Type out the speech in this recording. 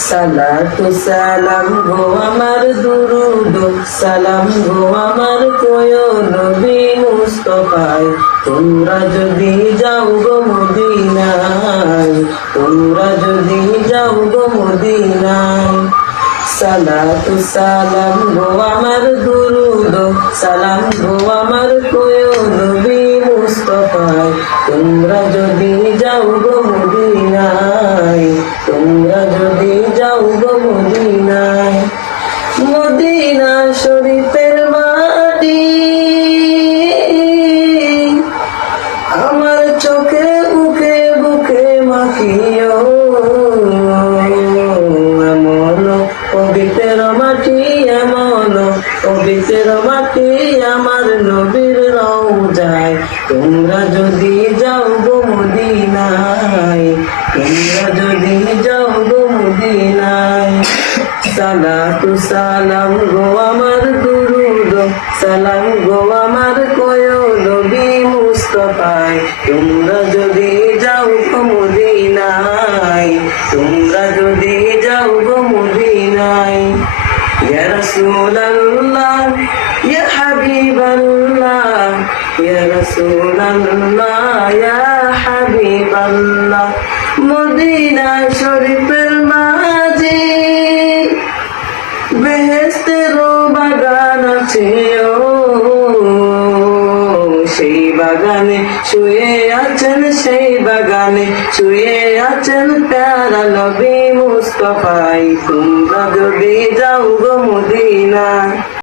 সালাতু সালাম গো আমার দুরুদ সালাম গো আমার কোয় নবী মুস্তাফায় তোমরা যদি যাও গো মদিনায় তোমরা যদি যাও গো মদিনায় সালাতু সালাম গো আমার দুরুদ সালাম গো আমার কোয় নবী মুস্তাফায় তোমরা যদি যাও গো মদিনায় তোমরা যদি যাও গো মদিনায় মদিনা শরীফের মাটি আমার চোখে মুখে বুকে মাখিও এমন পবিত্র মাটি এমন পবিত্র মাটি আমার নবীর রওজায় তোমরা যদি যাও গো মদিনায় তোমরা যদি যাও গো মদিনায় সালাতু সালাম গো আমার দুরুদ সালাম গো আমার কোয় নবী মুস্তাফায় তোমরা যদি যাও গো মদিনায় তোমরা যদি যাও গো মদিনায় ইয়া রাসূলুল্লাহ ইয়া হাবিবাল্লাহ ইয়া রাসূলুল্লাহ ইয়া হাবিবাল্লাহ মদিনা শরীফের মাঝে বেহেশতের বাগান আছে সেই বাগানে শুয়ে আছেন সেই বাগানে শুয়ে আছেন প্যারা নবী মুস্তাফায় তোমরা যদি যাও গো মদিনায়